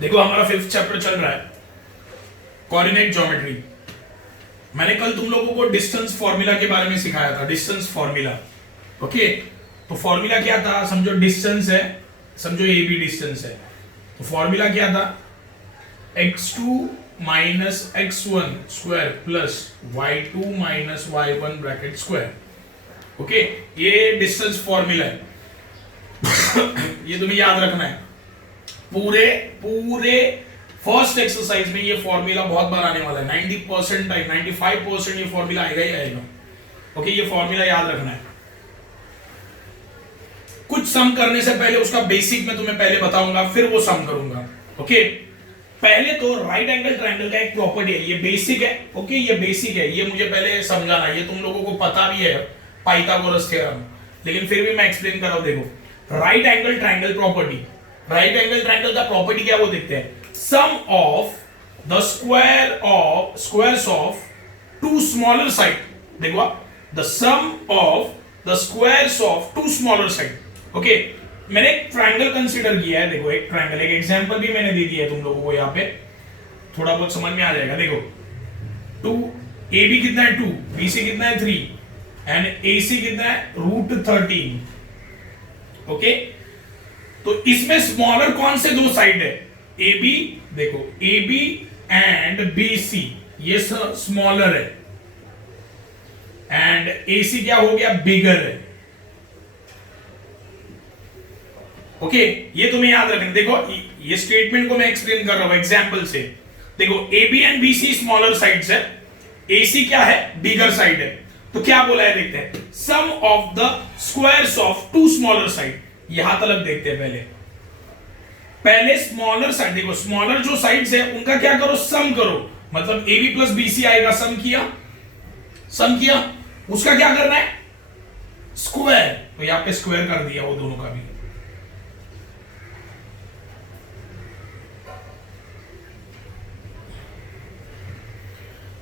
देखो हमारा 5th chapter चल रहा है कोऑर्डिनेट ज्योमेट्री। मैंने कल तुम लोगों को डिस्टेंस फॉर्मूला के बारे में सिखाया था, डिस्टेंस फॉर्मूला। ओके, तो फॉर्मूला क्या था? समझो डिस्टेंस है, समझो ए बी डिस्टेंस है, तो फॉर्मूला क्या था? x2 minus x1 square plus y2 minus y1 bracket square. Okay, ये डिस्टेंस फॉर्मूला है। ये तुम्हें याद रखना है। पूरे फर्स्ट एक्सरसाइज में ये फॉर्मूला बहुत बार आने वाला है। 90% टाइम, 95% ये फॉर्मूला आएगा ही आएगा। ओके, ये फॉर्मूला याद रखना है। कुछ सम करने से पहले उसका बेसिक मैं तुम्हें पहले बताऊंगा, फिर वो सम करूंगा। ओके, पहले तो राइट एंगल ट्रायंगल का एक प्रॉपर्टी है, ये बेसिक है। ओके, ये बेसिक है, ये मुझे पहले समझाना, ये तुम लोगों को पता भी है, पाइथागोरस थ्योरम, लेकिन फिर भी मैं एक्सप्लेन कर रहा हूं। देखो right angle triangle property, right angle triangle का प्रॉपर्टी क्या वो देखते हैं। Sum of the squares of two smaller side. देखो the sum of the squares of two smaller side. Okay, मैंने एक ट्रायंगल कंसीडर किया है। देखो एक ट्रायंगल, एक एग्जांपल भी मैंने दे दिया है तुम लोगों को, यहाँ पे थोड़ा बहुत समझ में आ जाएगा। देखो 2 AB कितना है 2, BC कितना है 3 एंड AC कितना है √13। ओके, तो इसमें स्मॉलर कौन से दो साइड है? AB, देखो AB एंड BC ये स्मॉलर है एंड AC क्या हो गया? बिगर है। ओके, ये तुम्हें याद रखना। देखो ये स्टेटमेंट को मैं एक्सप्लेन कर रहा हूं एग्जांपल से। देखो AB and BC smaller sides है, AC क्या है? बिगर साइड है। तो क्या बोला है देखते हैं, sum of the squares of two smaller side. यहां तक देखते हैं पहले स्मॉलर साइड। देखो स्मॉलर जो साइड्स है उनका क्या करो? सम करो। मतलब AB प्लस BC आएगा, सम किया, उसका क्या करना है? स्क्वायर। तो यहां पे स्क्वायर कर दिया वो दोनों का भी।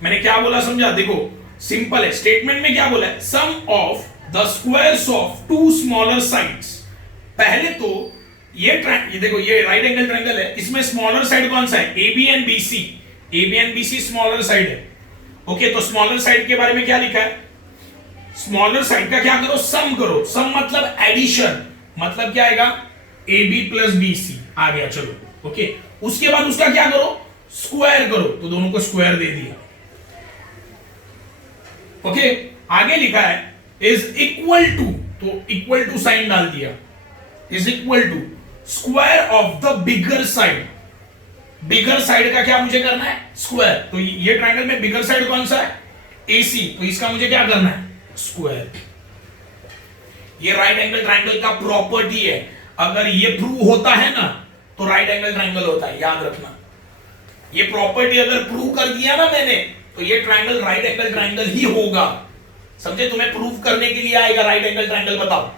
मैंने क्या बोला समझा? देखो सिंपल है, स्टेटमेंट में क्या बोला है? Sum of the squares of two smaller sides. पहले तो ये देखो ये राइट एंगल ट्रायंगल है, इसमें स्मॉलर साइड कौन सा है? AB and BC। AB and BC smaller side है। ओके, तो स्मॉलर साइड के बारे में क्या लिखा है? स्मॉलर साइड का क्या करो? सम करो। सम मतलब एडिशन, मतलब क्या आएगा? AB प्लस BC आ गया। चलो ओके, उसके बाद उसका क्या करो? स्क्वायर करो। तो दोनों को स्क्वायर दे दिया। ओके, आगे लिखा है इज इक्वल टू, तो इक्वल टू साइन डाल दिया। Is equal to square of the bigger side. Bigger side का क्या मुझे करना है? स्क्वायर। तो ये ट्रायंगल में बिगर साइड कौन सा है? AC। तो इसका मुझे क्या करना है? स्क्वायर। ये राइट एंगल ट्रायंगल का प्रॉपर्टी है। अगर ये प्रूव होता है ना तो राइट एंगल ट्रायंगल होता है, याद रखना। ये प्रॉपर्टी अगर प्रूव कर दिया ना मैंने, तो ये ट्रायंगल राइट एंगल ट्रायंगल ही होगा। समझे? तुम्हें प्रूव करने के लिए आएगा राइट एंगल ट्रायंगल, बताओ।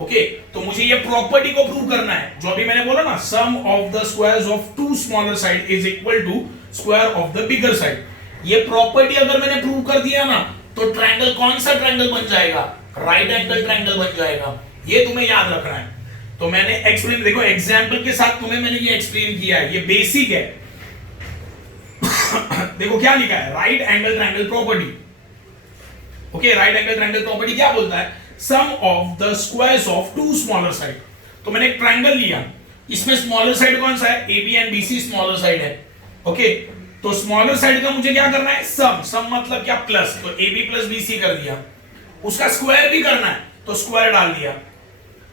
ओके, तो मुझे ये प्रॉपर्टी को प्रूव करना है, जो अभी मैंने बोला ना, sum of the squares of two smaller side is equal to square of the bigger side. ये प्रॉपर्टी अगर मैंने प्रूव कर दिया ना तो ट्रायंगल कौन सा ट्रायंगल बन जाएगा? राइट एंगल ट्रायंगल बन जाएगा। ये तुम्हें याद रखना है। तो मैंने एक्सप्लेन, देखो एग्जांपल के साथ तुम्हें मैंने ये एक्सप्लेन किया है, ये बेसिक है। देखो क्या लिखा है? Right angle triangle property. Okay, right angle triangle property क्या बोलता है? Sum of the squares of two smaller side. तो मैंने एक ट्रायंगल लिया, इसमें स्मॉलर साइड कौन सा है? AB and BC smaller side है। ओके, तो स्मॉलर साइड का मुझे क्या करना है? सम। सम मतलब क्या? प्लस। तो AB प्लस BC कर दिया। उसका स्क्वायर भी करना है तो स्क्वायर डाल दिया।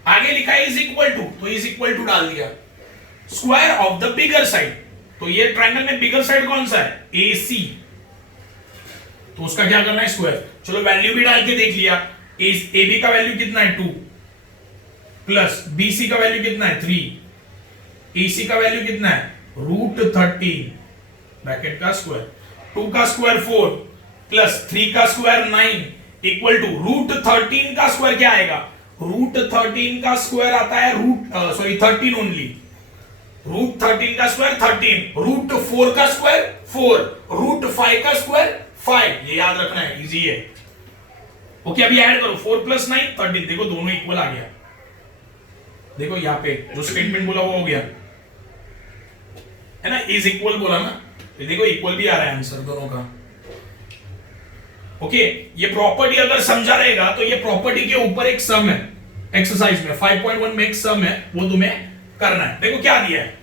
आगे लिखा है इज इक्वल टू, तो इज इक्वल टू डाल दिया। Square of the bigger side, तो ये ट्रायंगल में बिगर साइड कौन सा है? AC। तो उसका क्या करना है? स्क्वायर। चलो वैल्यू भी डाल के देख लिया। AB का वैल्यू कितना है? 2 प्लस BC का वैल्यू कितना है? 3। AC का वैल्यू कितना है? √13 ब्रैकेट का स्क्वायर। 2 का स्क्वायर 4 प्लस 3 का स्क्वायर 9 इक्वल टू √13 का स्क्वायर क्या आएगा? √13 का स्क्वायर आता है 13 ओनली। √13 का स्क्वायर 13, √4 का स्क्वायर 4, √5 का स्क्वायर 5। ये याद रखना है, इजी है। ओके, अभी ऐड करो 4 + 9 13। देखो दोनों इक्वल आ गया। देखो यहाँ पे जो स्टेटमेंट बोला वो हो गया। है ना, इज इक्वल बोला ना, तो देखो इक्वल भी आ रहा है आंसर दोनों का। ओके, ये प्रॉपर्टी अगर समझा रहेगा तो ये प्रॉपर्टी के ऊपर एक सम है एक्सरसाइज में 5.1 में एक सम है, वो तुम्हें करना है। देखो क्या दिया है,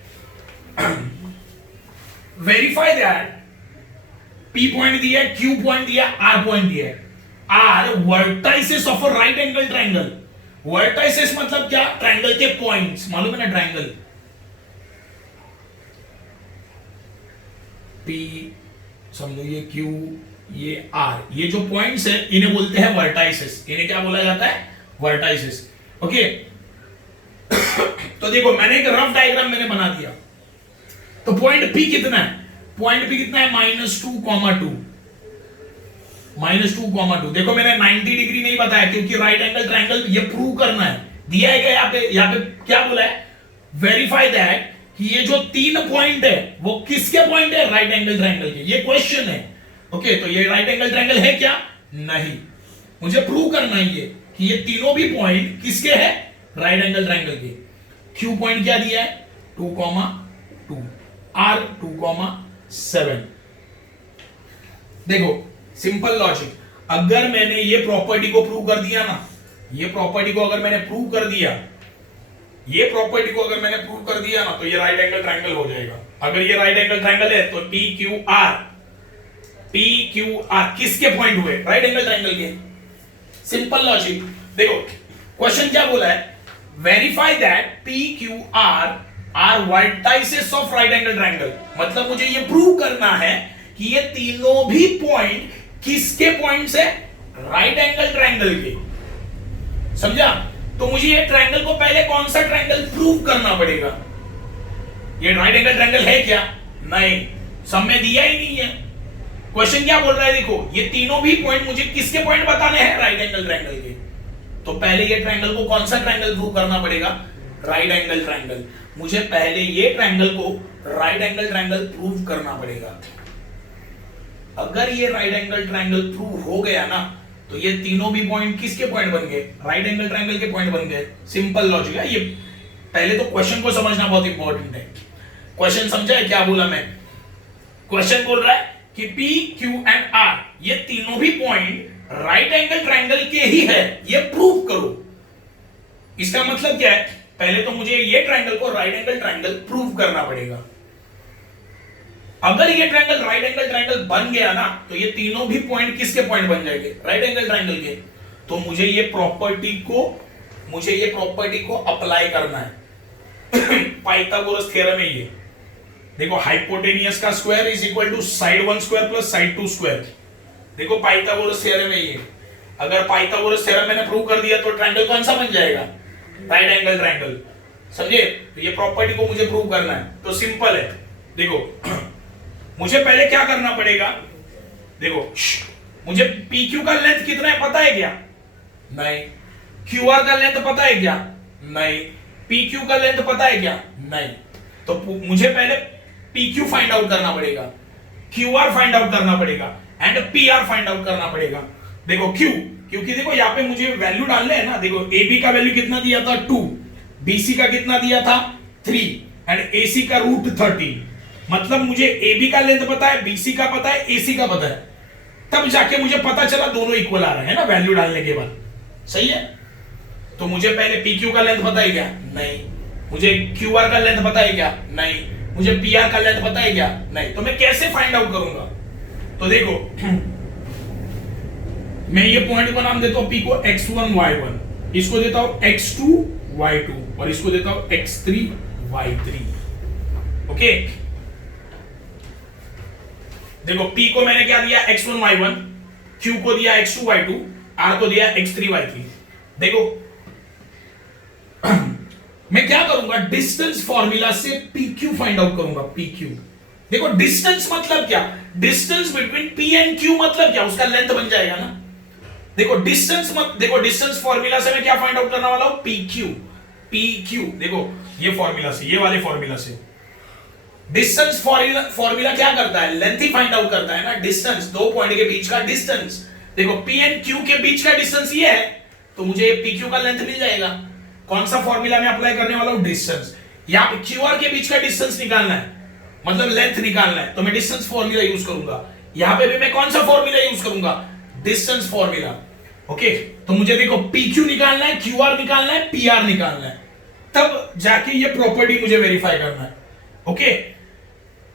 वेरीफाई दैट P पॉइंट दिया है, Q पॉइंट दिया है, R पॉइंट दिया है, are vertices of a right angle triangle. Vertices मतलब क्या, ट्रायंगल के पॉइंट्स, मालूम है ना ट्रायंगल, P समझो ये Q ये R, ये जो पॉइंट्स है इन्हें बोलते हैं वर्टाइसेस। इन्हें क्या बोला जाता है, वर्टाइसेस। ओके तो देखो मैंने एक रफ डायग्राम मैंने बना दिया, तो पॉइंट P कितना है, पॉइंट P कितना है -2,2 -2,2। देखो मैंने 90 डिग्री नहीं बताया क्योंकि राइट एंगल ट्रायंगल ये प्रूव करना है, दिया है यहाँ पे क्या बोला है, वेरीफाई दैट कि ये जो 3 पॉइंट है वो किसके पॉइंट है, राइट एंगल ट्रायंगल के, ये क्वेश्चन है। ओके तो ये राइट एंगल ट्रायंगल है क्या, नहीं, मुझे प्रूव करना है ये कि ये तीनों भी पॉइंट किसके हैं, राइट एंगल ट्रायंगल के। क्यू पॉइंट क्या दिया है 2,2, R 2,7। देखो सिंपल लॉजिक, अगर मैंने ये प्रॉपर्टी को प्रूव कर दिया ना, ये प्रॉपर्टी को अगर मैंने प्रूव कर दिया, ये प्रॉपर्टी को अगर मैंने प्रूव कर दिया ना, तो ये राइट एंगल ट्रायंगल हो जाएगा। अगर ये राइट एंगल ट्रायंगल है तो पी क्यू आर किसके पॉइंट हुए, राइट एंगल ट्रायंगल के। Simple logic. देखो क्वेश्चन क्या बोला है, verify that P Q R are vertices of right angle triangle. मतलब मुझे ये प्रूव करना है कि ये तीनों भी पॉइंट किसके पॉइंट्स है, राइट एंगल ट्रायंगल के। समझा, तो मुझे ये ट्रायंगल को पहले कौन सा ट्रायंगल प्रूव करना पड़ेगा, ये राइट एंगल ट्रायंगल है क्या, नहीं, सब में दिया ही नहीं है। क्वेश्चन क्या बोल रहा है, देखो ये तीनों भी पॉइंट मुझे किसके पॉइंट बताने हैं, राइट एंगल ट्रायंगल के। तो पहले ये ट्रायंगल को कौन सा ट्रायंगल प्रूव करना पड़ेगा, राइट एंगल ट्रायंगल। मुझे पहले ये ट्रायंगल को राइट एंगल ट्रायंगल प्रूव करना पड़ेगा। अगर ये राइट एंगल ट्रायंगल प्रूव हो गया ना, तो ये तीनों भी पॉइंट किसके पॉइंट बन गए, राइट एंगल ट्रायंगल के पॉइंट बन गए। सिंपल लॉजिक है ये, पहले तो क्वेश्चन को समझना बहुत इंपॉर्टेंट है। क्वेश्चन समझा है क्या बोला मैं, क्वेश्चन बोल रहा है कि P, Q एंड R ये तीनों भी पॉइंट राइट एंगल ट्रायंगल के ही है, ये प्रूव करो। इसका मतलब क्या है, पहले तो मुझे ये ट्रायंगल को राइट एंगल ट्रायंगल प्रूव करना पड़ेगा। अगर ये ट्रायंगल राइट एंगल ट्रायंगल बन गया ना, तो ये तीनों भी पॉइंट किसके पॉइंट बन जाएंगे, राइट एंगल ट्रायंगल के। तो मुझे ये प्रॉपर्टी को अप्लाई करना है। पाइथागोरस थ्योरम है ये। देखो हाइपोटेनियस का square is equal to side 1 square plus side 2 square. देखो पाइथागोरस थ्योरम है ये। अगर पाइथागोरस थ्योरम मैंने प्रूव कर दिया तो ट्रायंगल कौन सा बन जाएगा, राइट एंगल ट्रायंगल। समझे, तो ये प्रॉपर्टी को मुझे प्रूव करना है, तो सिंपल है। देखो मुझे पहले क्या करना पड़ेगा, देखो मुझे PQ का लेंथ कितना है पता है क्या, नहीं। QR का लेंथ पता है क्या, नहीं। PQ का लेंथ पता है क्या, नहीं। तो मुझे पहले PQ फाइंड आउट करना पड़ेगा, QR फाइंड आउट करना पड़ेगा एंड PR फाइंड आउट करना पड़ेगा। देखो Q, क्योंकि देखो यहाँ पे मुझे वैल्यू डालने हैं ना। देखो AB का वैल्यू कितना दिया था 2, BC का कितना दिया था 3 एंड AC का √13। मतलब मुझे AB का लेंथ पता है, BC का पता है, AC का पता है, तब जाके मुझे पता चला दोनों इक्वल आ रहे हैं ना वैल्यू डालने के बाद। सही है, तो मुझे पहले PQ का लेंथ पता है क्या, नहीं। मुझे QR का लेंथ पता है क्या, नहीं। मुझे PR का लेंथ पता है क्या, नहीं। तो मैं कैसे फाइंड आउट करूंगा, तो देखो मैं ये पॉइंट को नाम देता हूं P को x1 y1, इसको देता हूं x2 y2 और इसको देता हूं x3 y3। ओके, देखो P को मैंने क्या दिया x1 y1, Q को दिया x2 y2, R को दिया x3 y3। देखो मैं क्या करूंगा, डिस्टेंस फॉर्मूला से PQ फाइंड आउट करूंगा। PQ देखो डिस्टेंस मतलब क्या, distance between P and Q मतलब क्या, उसका लेंथ बन जाएगा ना। देखो डिस्टेंस देखो डिस्टेंस फॉर्मूला से मैं क्या फाइंड आउट करने वाला हूं, PQ। देखो ये फॉर्मूला से, ये वाले फॉर्मूला से डिस्टेंस फॉर्मूला क्या करता है, लेंथ ही फाइंड आउट करता है ना, डिस्टेंस, दो पॉइंट के बीच का डिस्टेंस। देखो P एंड Q के बीच का डिस्टेंस ये है, तो मुझे PQ का लेंथ मिल जाएगा। कौन सा फॉर्मूला मैं अप्लाई करने वाला हूं, डिस्टेंस। यहां पे QR के बीच का डिस्टेंस निकालना है, मतलब लेंथ निकालना है, तो मैं डिस्टेंस फॉर्मूला यूज करूंगा। यहां पे भी मैं कौन सा फॉर्मूला यूज करूंगा? Distance formula. ओके, तो मुझे देखो PQ निकालना है, QR निकालना है, PR निकालना है, तब जाके ये प्रॉपर्टी मुझे वेरीफाई करना है। ओके,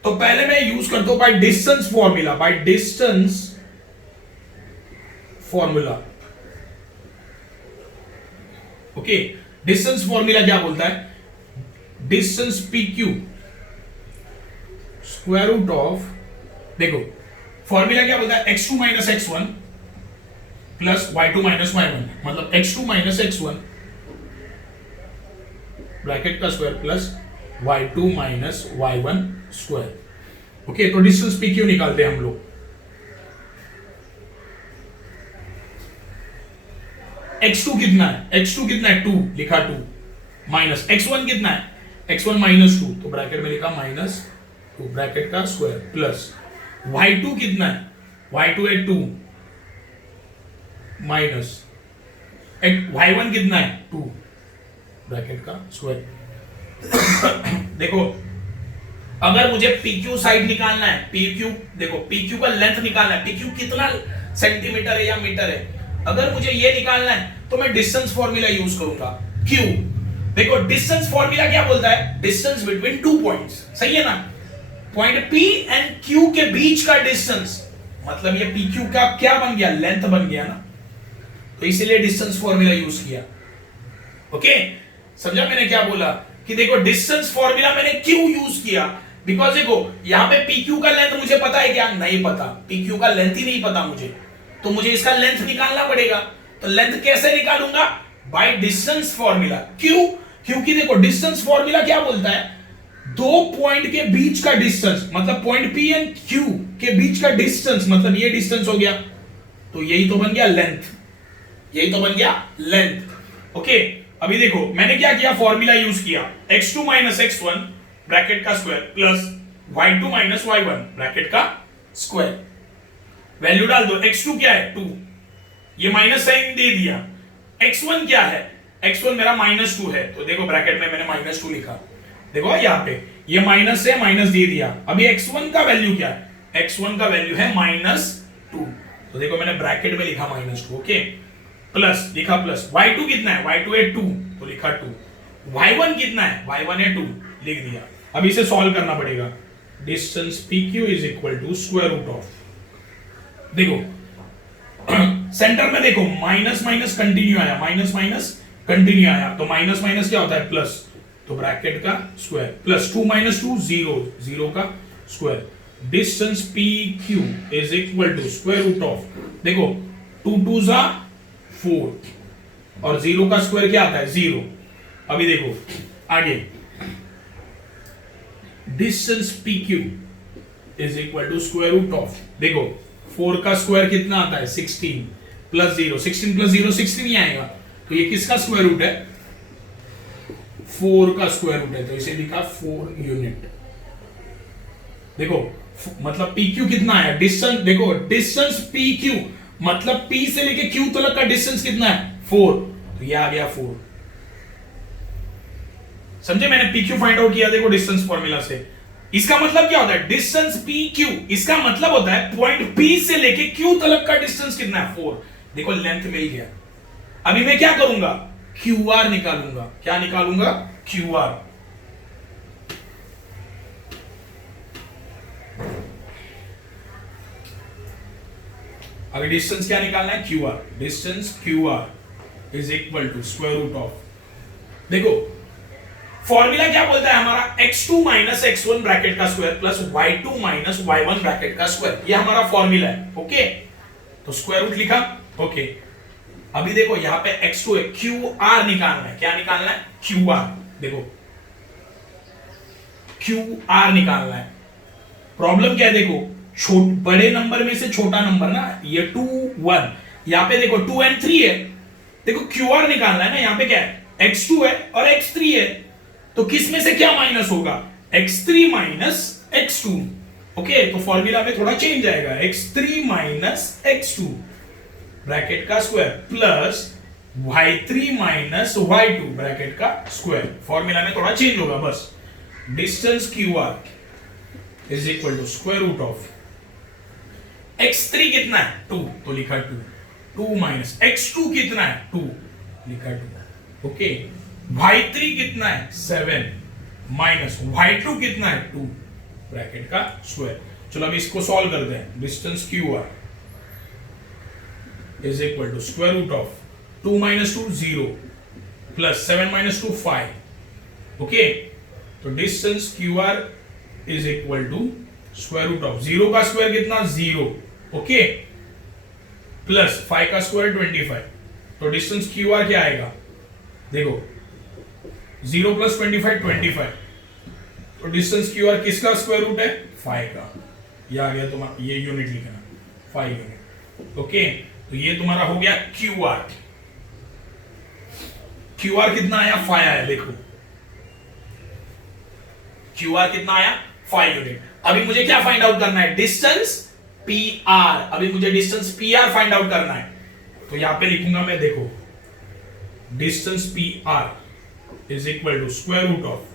तो पहले मैं यूज करता हूं by distance formula, by distance formula. Okay, distance formula क्या बोलता है? Distance PQ square root of, देखो फॉर्मूला क्या बोलता है? x2 minus x1 plus y2 minus y1, मतलब x2 माइनस x1 ब्रैकेट का square plus y2 minus y1 square. Okay, तो डिस्टेंस PQ निकालते हैं हम लोग। x2 कितना है? x2 कितना है? 2, लिखा 2, माइनस x1 कितना है? x1 माइनस 2, तो ब्रैकेट में लिखा माइनस 2 ब्रैकेट का स्क्वायर प्लस y2 कितना है? y2 है 2 माइनस y1 कितना है? 2 ब्रैकेट का स्क्वायर। देखो, अगर मुझे PQ साइड निकालना है, PQ देखो, PQ का लेंथ निकालना है, PQ कितना सेंटीमीटर है या मीटर है, अगर मुझे ये निकालना है तो मैं डिस्टेंस फॉर्मूला यूज करूंगा Q। देखो डिस्टेंस फॉर्मूला क्या बोलता है? डिस्टेंस बिटवीन टू पॉइंट्स, सही है ना? पॉइंट P एंड Q के बीच का डिस्टेंस, मतलब ये PQ का क्या बन गया? लेंथ बन गया ना, तो इसीलिए डिस्टेंस फॉर्मूला यूज किया। ओके, समझा मैंने क्या बोला? कि देखो डिस्टेंस फॉर्मूला मैंने क्यों यूज किया? बिकॉज देखो यहां पे PQ का लेंथ मुझे पता है क्या? नहीं पता, PQ का लेंथ ही नहीं पता मुझे, तो मुझे इसका लेंथ निकालना पड़ेगा। तो लेंथ कैसे निकालूंगा? Bye distance formula. क्यों? क्योंकि देखो डिस्टेंस फॉर्मूला क्या बोलता है? दो पॉइंट के बीच का डिस्टेंस, मतलब पॉइंट P एंड Q के बीच का डिस्टेंस, मतलब ये डिस्टेंस हो गया, तो यही तो बन गया लेंथ, यही तो बन गया लेंथ। ओके, अभी देखो मैंने क्या किया? फॉर्मूला यूज किया, x2 माइनस x1 ब्रैकेट का square plus y2 minus y1 bracket का स्क्वायर। वैल्यू डाल दो, x2 क्या है? 2, ये माइनस साइन दे दिया। x1 क्या है? x1 मेरा -2 है, तो देखो ब्रैकेट में मैंने -2 लिखा, देखो यहाँ पे ये माइनस से माइनस दे दिया। अभी x1 का वैल्यू क्या है? x1 का वैल्यू है -2, तो देखो मैंने ब्रैकेट में लिखा -2। ओके, प्लस लिखा प्लस y2 कितना है? y2 है 2, तो लिखा 2। y1 कितना है? y1 है 2, लिख दिया। अब इसे सॉल्व करना पड़ेगा। Distance PQ is equal to square root of, देखो सेंटर में देखो माइनस माइनस कंटिन्यू आया, माइनस माइनस कंटिन्यू आया, तो माइनस माइनस क्या होता है? प्लस, तो ब्रैकेट का स्क्वायर प्लस 2 माइनस 2 0, 0 का square. Distance PQ is equal to square root of, देखो 2 2 जा 4 और 0 का स्क्वायर क्या आता है? 0। अभी देखो आगे, distance PQ is equal to square root of, देखो 4 का स्क्वायर कितना आता है? 16 प्लस 0, 16 प्लस 0 16 ही आएगा, तो ये किसका स्क्वायर रूट है? 4 का स्क्वायर रूट है, तो इसे लिखा 4 यूनिट। देखो मतलब PQ कितना है? डिस्टेंस, देखो डिस्टेंस PQ मतलब P से लेके Q तक का डिस्टेंस कितना है? 4, तो ये आ गया 4। समझे? मैंने PQ फाइंड आउट किया, देखो डिस्टेंस फॉर्मूला से। इसका मतलब क्या होता है? डिस्टेंस PQ, इसका मतलब होता है पॉइंट P से लेके Q तक का डिस्टेंस कितना है? 4। देखो लेंथ मिल गया। अभी मैं क्या करूंगा? QR निकालूंगा। क्या निकालूंगा? QR। अभी डिस्टेंस क्या निकालना है? QR। Distance QR is equal to square root of, देखो फॉर्मूला क्या बोलता है हमारा? x2 माइनस x1 ब्रैकेट का square plus y2 minus y1 bracket का स्क्वायर, ये हमारा फॉर्मूला है। ओके, तो स्क्वायर रूट लिखा। ओके, अभी देखो यहां पे x2 है, QR निकालना है। क्या निकालना है? QR। देखो QR निकालना है। प्रॉब्लम क्या है? देखो बड़े नंबर में से छोटा नंबर ना, ये 2 1, यहां पे देखो 2 and 3 है, देखो QR निकालना है ना, यहां पे क्या है? x2 है और x3 है, तो किस में से क्या माइनस होगा? x3 minus x2। ओके, तो फॉर्मूला में थोड़ा चेंज आएगा, x3 माइनस x2 ब्रैकेट का square plus y3 minus y2 bracket का स्क्वायर। फॉर्मूला में थोड़ा चेंज होगा बस। Distance QR is equal to square root of x3 कितना है 2, तो लिखा 2 माइनस x2 कितना है 2, लिखा 2। ओके, y3 कितना है 7 माइनस y2 कितना है 2, ब्रैकेट का स्क्वायर। चलो अब इसको सॉल्व करते हैं। Distance QR is equal to square root of 2 minus 2 0 plus 7 minus 2 5। Okay, तो distance QR is equal to square root of 0 का स्क्वायर कितना 0, ओके, प्लस 5 का स्क्वायर 25। तो डिस्टेंस QR क्या आएगा, देखो 0 प्लस 25 25। तो डिस्टेंस QR किसका स्क्वायर रूट है 5 का। ये आ गया तुम्हारा, ये यूनिट लिखना 5 यूनिट। ओके, तो ये तुम्हारा हो गया QR। QR कितना आया 5 आया, देखो QR कितना आया 5 यूनिट। अभी मुझे क्या फाइंड आउट करना है, डिस्टेंस PR। अभी मुझे डिस्टेंस PR फाइंड आउट करना है, तो यहां पे लिखूंगा मैं, देखो distance PR is equal to square root of,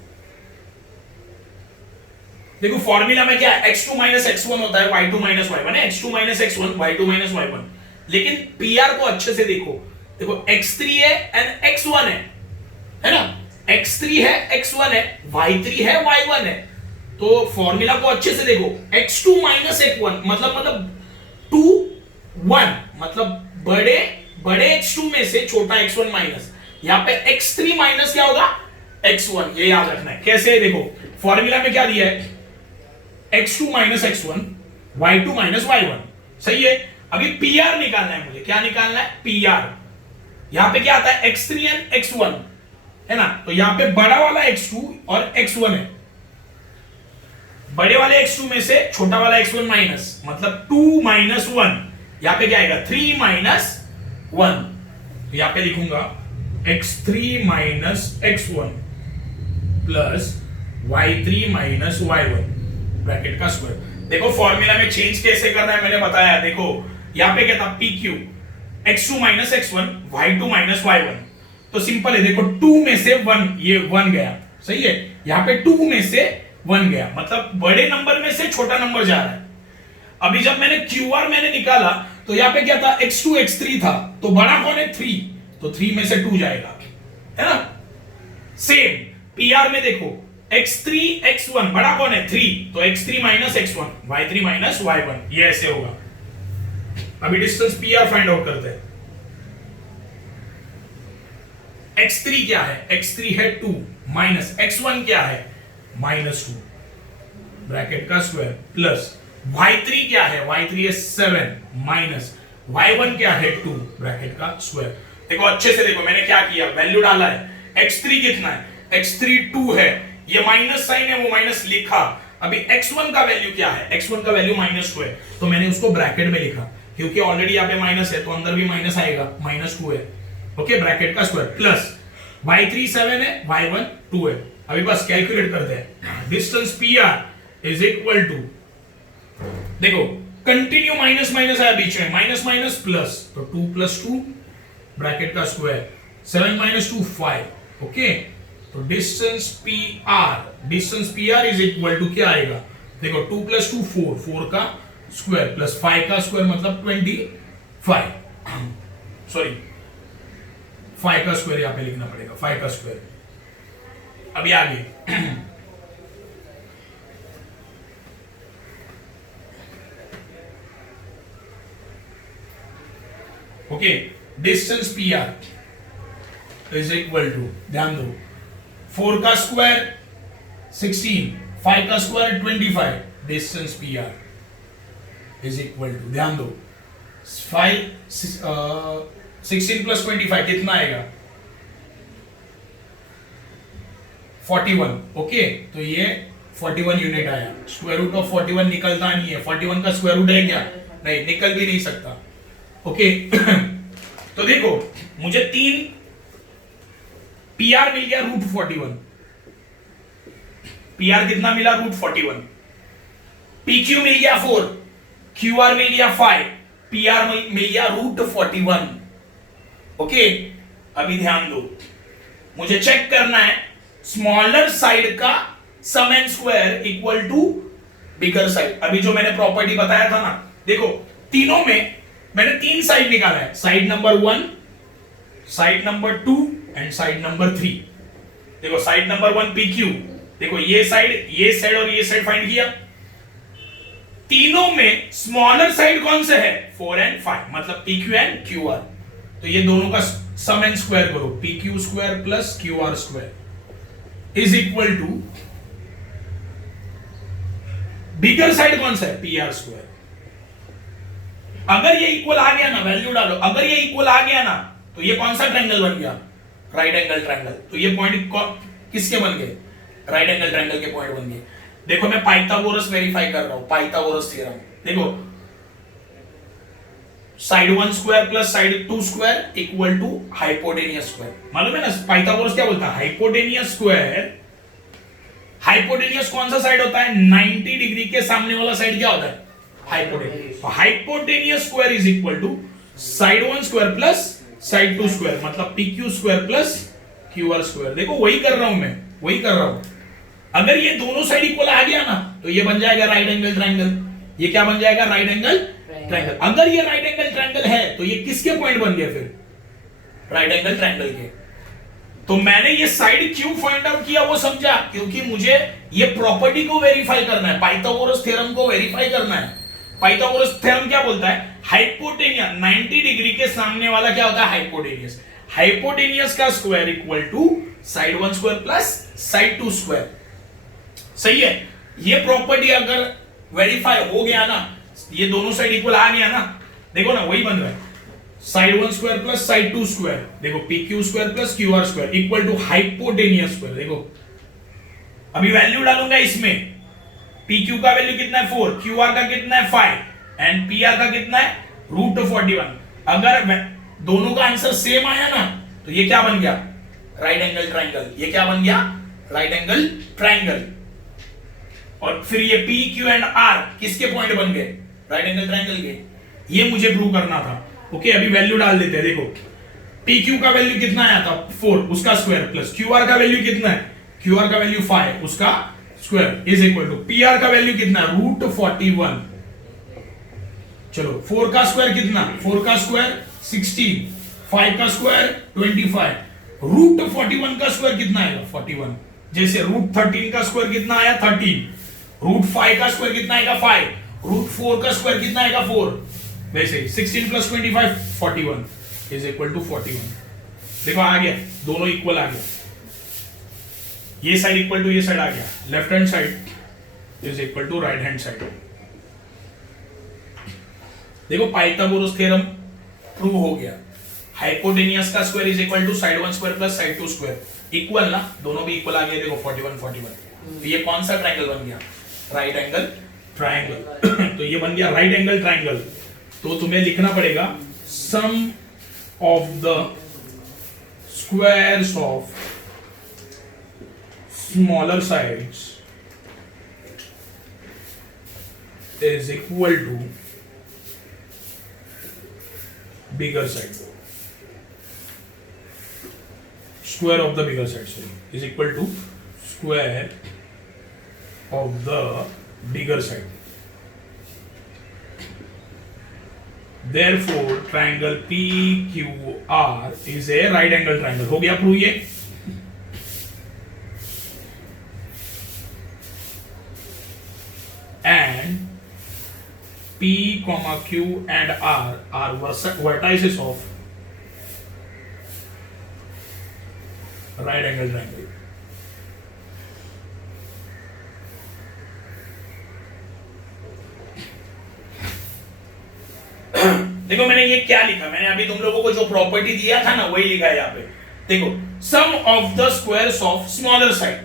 देखो फॉर्मूला में क्या है, x2 माइनस x1 होता है, y2 माइनस y1 है, x2 minus x1 y2 minus y1। लेकिन PR को अच्छे से देखो, देखो x3 है एंड x1 है ना, x3 है x1 है, y3 है y1 है। तो फॉर्मूला को अच्छे से देखो, x2 माइनस x1 मतलब 2 1, मतलब बड़े x2 में से छोटा x1 माइनस, यहां पे x3 माइनस क्या होगा x1, ये याद रखना है। कैसे, देखो फॉर्मूला में क्या दिया है, x2 minus x1 y2 minus y1, सही है। अभी PR निकालना है मुझे, क्या निकालना है PR। यहां पे क्या आता है x3 एंड x1 है ना, तो यहां पे बड़ा वाला x2 और x1 है, बड़े वाले x2 में से छोटा वाला x1 माइनस, मतलब 2 माइनस 1, यहां पे क्या आएगा 3 माइनस 1। तो यहां पे लिखूंगा x3 minus x1 plus y3 minus y1, bracket का स्क्वायर। देखो फॉर्मूला में चेंज कैसे करना है मैंने बताया। देखो यहां पे क्या था PQ, x2 minus x1 y2 minus y1। तो सिंपल है, देखो 2 में से 1, ये 1 गया, सही है। यहां पे 2 में से 1 गया, मतलब बड़े नंबर में से छोटा नंबर जा रहा है। अभी जब मैंने QR मैंने निकाला, तो यहां पे क्या था x2 x3 था, तो बड़ा कौन है 3, तो 3 में से 2 जाएगा, है ना। सेम PR में देखो x3 x1 बड़ा कौन है 3, तो x3 minus x1 y3 minus y1, ये ऐसे होगा। अभी डिस्टेंस PR फाइंड आउट करते हैं। x3 क्या है, x3 है 2 माइनस x1 क्या है -2, ब्रैकेट का स्क्वायर, प्लस y3 क्या है, y3 है 7 माइनस y1 क्या है 2, ब्रैकेट का स्क्वायर। देखो अच्छे से देखो, मैंने क्या किया, वैल्यू डाला है। x3 कितना है, x3 2 है, ये माइनस साइन है वो माइनस लिखा। अभी x1 का वैल्यू क्या है, x1 का वैल्यू -2 है, तो मैंने उसको ब्रैकेट में लिखा, क्योंकि ऑलरेडी यहाँ पे माइनस है तो अंदर भी माइनस आएगा, -2 है। ओके, ब्रैकेट का स्क्वायर, प्लस y3 7 है, y1 2 है। अभी बस कैलकुलेट करते हैं। Distance PR is equal to, देखो कंटिन्यू माइनस माइनस आया बीच में, माइनस माइनस प्लस, तो 2 प्लस 2 ब्रैकेट का स्क्वायर, 7 माइनस 2 5। ओके, तो distance PR is equal to क्या आएगा, देखो 2 प्लस 2 4, 4 का स्क्वायर प्लस 5 का स्क्वायर मतलब 25, सॉरी 5 का स्क्वायर यहां पे लिखना पड़ेगा, 5 का स्क्वायर। अभी आगे okay, distance PR is equal to, ध्यान दो 4 का स्क्वायर 16, 5 का square 25, distance PR is equal to, ध्यान दो 16 प्लस 25 कितना आएगा 41। ओके, तो ये 41 यूनिट आया। स्क्वायर रूट ऑफ 41 निकलता नहीं है, 41 का स्क्वायर रूट है क्या, नहीं, निकल भी नहीं सकता। ओके तो देखो मुझे 3 PR मिल गया √41, PR कितना मिला √41, PQ मिल गया 4, QR मिल गया 5, PR मिल गया √41। ओके, अभी ध्यान दो, मुझे चेक करना है स्मॉलर साइड का sum and square equal to bigger side. अभी जो मैंने प्रॉपर्टी बताया था ना, देखो तीनों में मैंने 3 साइड निकाला है, side number 1, side number 2 and side number 3। देखो साइड नंबर 1 PQ, देखो ये साइड और ये साइड फाइंड किया। तीनों में स्मॉलर साइड कौन सा है? 4 एंड 5, मतलब PQ एंड QR। तो ये दोनों का सम एंड स्क्वायर करो, PQ square plus QR square is equal to bigger side कौन सा है? PR square. अगर ये इक्वल आ गया ना, वैल्यू डालो, अगर ये इक्वल आ गया ना, तो ये कौन सा ट्रायंगल बन गया? Right angle triangle. तो ये पॉइंट किसके बन गए? राइट एंगल ट्रायंगल के पॉइंट बन गए। देखो मैं पाइथागोरस वेरीफाई कर रहा हूं, पाइथागोरस थ्योरम। देखो side 1 square plus side 2 square equal to hypotenuse square. मालूम है ना पाइथागोरस क्या बोलता है? हाइपोटेनियस स्क्वायर, हाइपोटेनियस कौन सा साइड होता है? 90 डिग्री के सामने वाला साइड क्या होता है? Hypotenuse. Hypotenuse square is equal to side 1 square plus side 2 square, मतलब PQ square plus QR square. देखो वही कर रहा हूं मैं, वही कर रहा हूं। अगर ये दोनों साइड इक्वल आ गया ना, तो ये बन जाएगा राइट एंगल ट्रायंगल। ये क्या बन जाएगा? Right angle triangle. अगर ये राइट एंगल ट्रायंगल है, तो ये किसके पॉइंट बन गया फिर? राइट एंगल ट्रायंगल के। तो मैंने ये साइड क्यों फाइंड आउट किया वो समझा? क्योंकि मुझे ये प्रॉपर्टी को वेरीफाई करना है, पाइथागोरस थ्योरम को वेरीफाई करना है। पाइथागोरस थ्योरम क्या बोलता है? हाइपोटेनियस 90 डिग्री के सामने वाला क्या होता है? हाइपोटेनियस। हाइपोटेनियस का square equal to side 1 square plus side 2 square. सही है। ये प्रॉपर्टी अगर वेरीफाई हो गया ना, ये दोनों साइड इक्वल आ गया ना, देखो ना वही बन रहा है, side 1 square plus side 2 square. देखो PQ square plus QR square equal to hypotenuse square. देखो अभी वैल्यू डालूंगा इसमें, PQ का वैल्यू कितना है? 4, QR का कितना है? 5 एंड PR का कितना है? √41। अगर दोनों का आंसर सेम आया ना, तो ये क्या बन गया? Right angle triangle. ये क्या बन गया? Right angle triangle. और फिर ये PQ एंड R किसके पॉइंट बन गए? राइट एंगल ट्रायंगल के। ये मुझे प्रूव करना था। ओके अभी वैल्यू डाल देते हैं। देखो PQ का वैल्यू कितना आया था? 4, उसका स्क्वायर प्लस QR का वैल्यू कितना है? QR का वैल्यू 5, उसका square is equal to PR का वैल्यू कितना? √41। चलो 4 का स्क्वायर कितना? 4 का स्क्वायर 16, 5 का स्क्वायर 25, √41 का स्क्वायर कितना आएगा? 41। जैसे √13 का स्क्वायर कितना आया? 13, √5 का स्क्वायर कितना आएगा? 5, √4 का स्क्वायर कितना आएगा? 4। वैसे ही 16 प्लस 25 41 इज इक्वल टू 41। देखो आ गया, दोनों इक्वल आ गया। ये साइड इक्वल टू ये साइड आ गया। Left hand side is equal to right hand side. देखो पाइथागोरस थ्योरम प्रूव हो गया। हाइपोटेनियस का square is equal to side 1 square plus side 2 square equal ना, दोनों भी इक्वल आ गए। देखो 41 41। तो ये कौन सा ट्रायंगल बन गया? Right angle triangle. तो ये बन गया राइट एंगल ट्रायंगल। तो तुम्हें लिखना पड़ेगा sum of the squares of smaller sides is equal to bigger side. Square of the bigger side sorry is equal to square of the bigger side. Therefore, triangle PQR is a right angle triangle. हो गया prove ये? And P, Q and R are vertices of right angle triangle. देखो मैंने ये क्या लिखा, मैंने अभी तुम लोगों को जो प्रॉपर्टी दिया था ना वही लिखा है यहाँ पे। देखो sum of the squares of smaller side.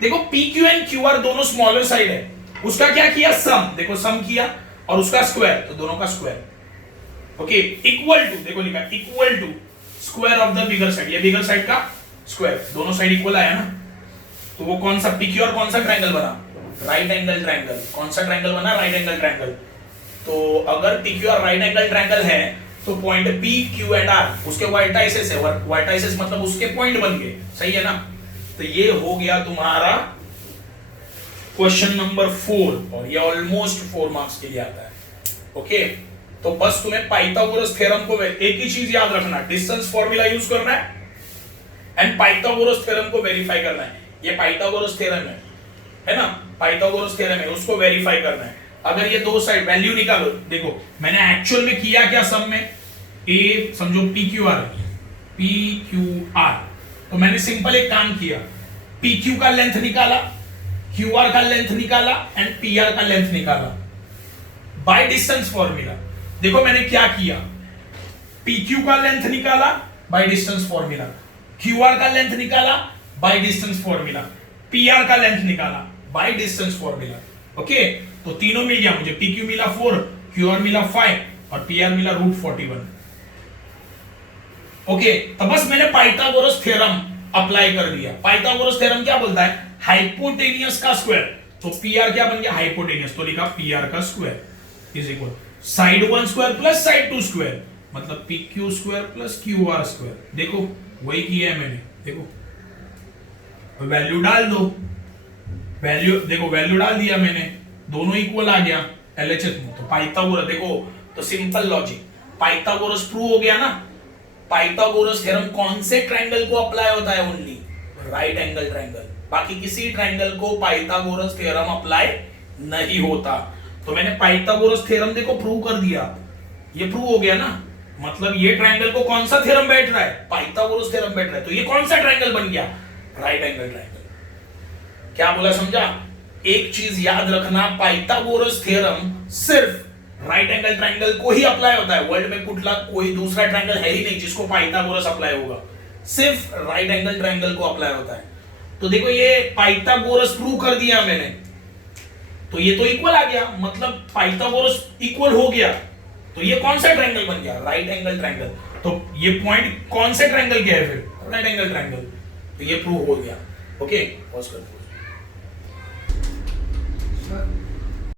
देखो PQ एंड QR दोनों स्मॉलर साइड है, उसका क्या किया? सम। देखो सम किया और उसका स्क्वायर, तो दोनों का स्क्वायर। ओके इक्वल टू, देखो लिखा equal to square of the bigger side. ये बिगर साइड का स्क्वायर, दोनों साइड इक्वल आया ना, तो वो कौन सा PQ और कौन सा ट्रायंगल बना? Right angle triangle. कौन सा ट्रायंगल बना? Right angle triangle. तो अगर PQ और राइट एंगल ट्रायंगल है, तो point P, Q and R उसके वर्टाइसेस है। वर्टाइसेस मतलब उसके पॉइंट बन गए। सही है ना? तो ये हो गया तुम्हारा क्वेश्चन नंबर 4, और ये ऑलमोस्ट 4 मार्क्स के लिए आता है। ओके, तो बस तुम्हें पाइथागोरस थ्योरम को एक ही चीज याद रखना, डिस्टेंस फॉर्मूला यूज करना है एंड पाइथागोरस थ्योरम को वेरीफाई करना है। ये पाइथागोरस थ्योरम है ना, पाइथागोरस थ्योरम है, उसको वेरीफाई करना है। अगर ये दो साइड वैल्यू निकालो, देखो मैंने एक्चुअल में किया क्या सम में, ए समझो पी क्यू आर, तो मैंने सिंपल एक काम किया, पी क्यू का लेंथ निकाला, क्यू आर का लेंथ निकाला एंड पी आर का लेंथ निकाला बाय डिस्टेंस फॉर्मूला। देखो मैंने क्या किया, पी क्यू का लेंथ निकाला bye distance formula, Q R का लेंथ निकाला bye distance formula, P R का लेंथ निकाला बाय डिस्टेंस फॉर्मूला। ओके, तो तीनों मिल गया मुझे, पी क्यू मिला 4, क्यू आर मिला 5 और पी आर मिला √41। ओके, तो बस मैंने पाइथागोरस थ्योरम अप्लाई कर दिया। पाइथागोरस थ्योरम क्या बोलता है, हाइपोटेनियस का स्क्वायर, तो पी आर क्या बन गया हाइपोटेनियस, तो लिखा पी आर का square is equal side 1 square plus side 2 square, मतलब P Q square plus Q R square. देखो वही किया है मैंने, देखो वैल्यू डाल दो, वैल्यू देखो वैल्यू डाल दिया मैंने, दोनों इक्वल आ गया एलएचएस में। तो पाइथागोरस देखो, तो सिंपल लॉजिक, पाइथागोरस प्रूव हो गया ना। पाइथागोरस थ्योरम कौन से ट्रायंगल को अप्लाई होता है, ओनली राइट एंगल ट्रायंगल, बाकी किसी ट्रायंगल को पाइथागोरस थ्योरम अप्लाई नहीं होता। तो मैंने पाइथागोरस थ्योरम देखो प्रूव कर दिया, ये प्रूव हो गया ना, मतलब ये ट्रायंगल को कौन सा थ्योरम बैठ रहा है, पाइथागोरस थ्योरम बैठ रहा है, तो ये कौन सा ट्रायंगल बन गया, राइट एंगल ट्रायंगल। क्या बोला समझा, एक चीज याद रखना, पाइथागोरस थ्योरम सिर्फ राइट एंगल ट्रायंगल को ही अप्लाई होता है, वर्ल्ड में कुठला कोई दूसरा ट्रायंगल है ही नहीं जिसको पाइथागोरस अप्लाई होगा, सिर्फ राइट एंगल ट्रायंगल को अप्लाई होता है। तो देखो ये पाइथागोरस प्रूव कर दिया मैंने, तो ये तो इक्वल आ गया, मतलब पाइथागोरस इक्वल हो गया, तो ये कौन सा ट्रायंगल बन गया, राइट एंगल ट्रायंगल। तो ये पॉइंट कौन से ट्रायंगल के है, फिर राइट एंगल ट्रायंगल, तो ये प्रूव हो गया। ओके, पॉज कर दो।